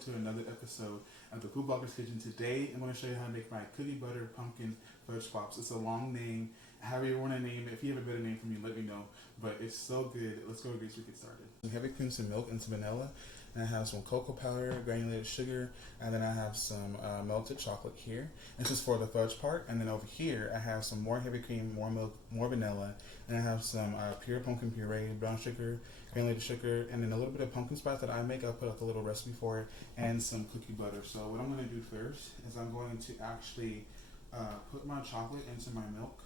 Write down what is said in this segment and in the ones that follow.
to another episode of the Food Blogger's Kitchen. Today, I'm going to show you how to make my cookie butter pumpkin fudge pops. It's a long name. However you want to name it. If you have a better name for me, let me know. But it's so good. Let's go get started. Some heavy cream, some milk, and some vanilla. And I have some cocoa powder, granulated sugar, and then I have some melted chocolate here. This is for the fudge part. And then over here, I have some more heavy cream, more milk, more vanilla, and I have some pure pumpkin puree, brown sugar, granulated sugar, and then a little bit of pumpkin spice that I make. I'll put up a little recipe for it, and some cookie butter. So what I'm going to do first is I'm going to actually put my chocolate into my milk.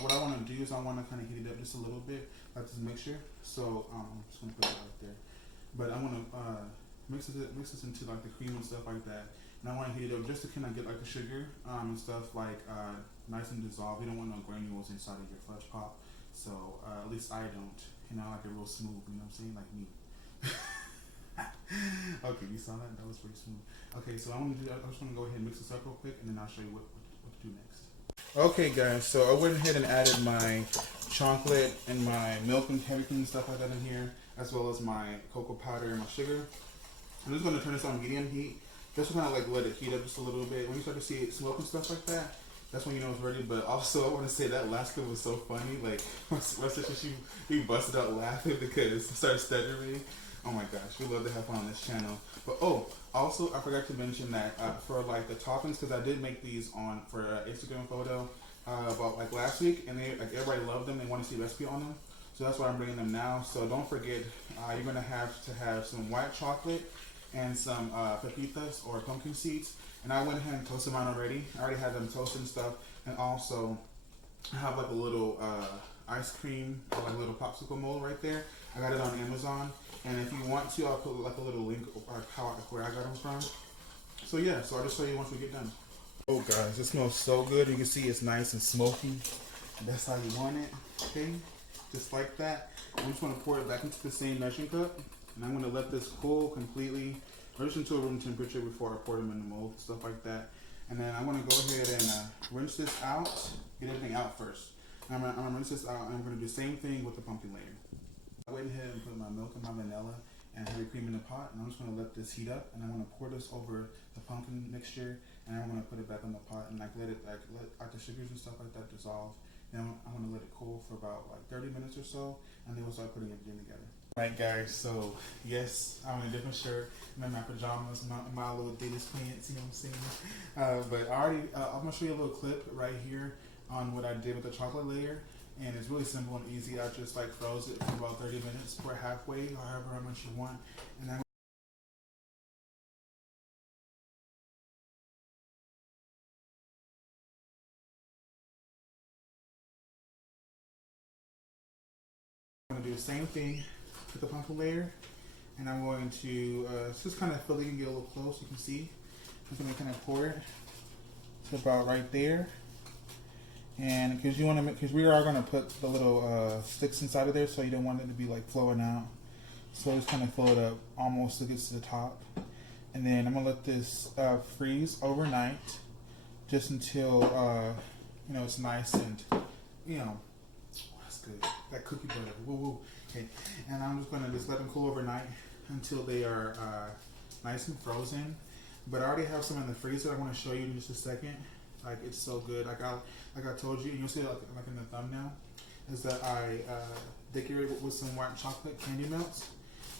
What I want to do is I want to kind of heat it up just a little bit, like this mixture. So I'm just going to put it right there. But I want to mix this into like the cream and stuff like that. And I want to heat it up just to kind of get like the sugar and stuff like nice and dissolved. You don't want no granules inside of your fudge pop. So at least I don't. You know, I like it real smooth. You know what I'm saying? Like me. Okay, you saw that? That was pretty smooth. Okay, so I'm just gonna go ahead and mix this up real quick, and then I'll show you what to do next. Okay, guys. So I went ahead and added my chocolate and my milk and everything and stuff like that in here, as well as my cocoa powder and my sugar. I'm just gonna turn this on medium heat, just to kind of like let it heat up just a little bit. When you start to see it smoke and stuff like that, that's when you know it's ready. But also, I want to say that last clip was so funny. Like, my sister, she busted out laughing because it started stuttering. Oh my gosh, we love to have fun on this channel. But also, I forgot to mention that for like the toppings, because I did make these for Instagram photo about like last week, and like everybody loved them. They want to see a recipe on them, so that's why I'm bringing them now. So don't forget, you're gonna have to have some white chocolate and some pepitas or pumpkin seeds. And I went ahead and toasted mine already. I already had them toasted and stuff. And also, I have like a little ice cream, or like a little popsicle mold right there. I got it on Amazon. And if you want to, I'll put like a little link where I got them from. So yeah, so I'll just show you once we get done. Oh guys, it smells so good. You can see it's nice and smoky. And that's how you want it, okay? Just like that. I'm just gonna pour it back into the same measuring cup. And I'm gonna let this cool completely, or just into a room temperature before I pour them in the mold, stuff like that. And then I'm gonna go ahead and rinse this out, get everything out first. And I'm gonna rinse this out, and I'm gonna do the same thing with the pumpkin layer. I went ahead and put my milk and my vanilla and heavy cream in the pot, and I'm just gonna let this heat up, and I'm gonna pour this over the pumpkin mixture, and I'm gonna put it back in the pot and like let the sugars and stuff like that dissolve. Then I'm gonna let it cool for about like 30 minutes or so, and then we'll start putting everything together. Alright guys, so yes, I'm in a different shirt. I'm in my pajamas, my little Adidas pants, you know what I'm saying? But I'm gonna show you a little clip right here on what I did with the chocolate layer. And it's really simple and easy. I just like froze it for about 30 minutes, pour halfway, or however much you want. And then I'm gonna do the same thing with the pumpkin layer. And I'm going to just kind of fill it and get a little close. You can see. I'm gonna kind of pour it to about right there. And because we are going to put the little sticks inside of there, so you don't want it to be like flowing out. So just kind of fill it up almost till it gets to the top. And then I'm going to let this freeze overnight, just until it's nice and that's good. That cookie butter, woo woo. Okay, and I'm just going to let them cool overnight until they are nice and frozen. But I already have some in the freezer. I want to show you in just a second. Like, it's so good. Like I told you, and you'll see it like in the thumbnail, is that I decorated with some white chocolate candy melts.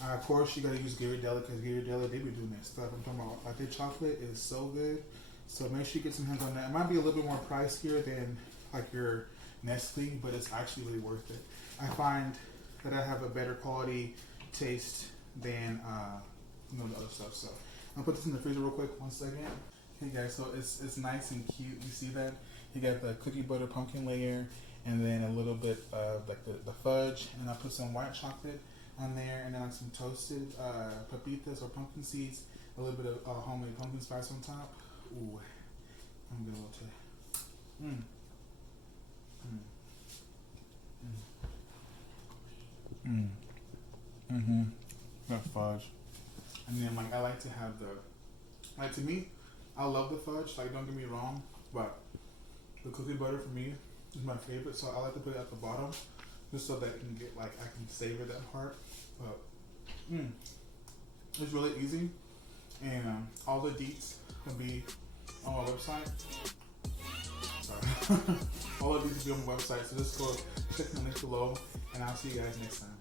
Of course, you gotta use Ghirardelli, because Ghirardelli, they be doing that stuff. I'm talking about, like, their chocolate is so good. So make sure you get some hands on that. It might be a little bit more pricier than like your Nestle, but it's actually really worth it. I find that I have a better quality taste than the other stuff. So I'll put this in the freezer real quick. 1 second. Hey guys, so it's nice and cute. You see that? You got the cookie butter pumpkin layer, and then a little bit of like the fudge, and I put some white chocolate on there, and then like some toasted pepitas or pumpkin seeds, a little bit of homemade pumpkin spice on top. Ooh, I'm gonna get a little taste. That fudge, and then like I like to have to me. I love the fudge, like don't get me wrong, but the cookie butter for me is my favorite, so I like to put it at the bottom just so that I can savor that part. But It's really easy, and all the deets will be on my website. Sorry. All of these will be on my website, so just go check the link below, and I'll see you guys next time.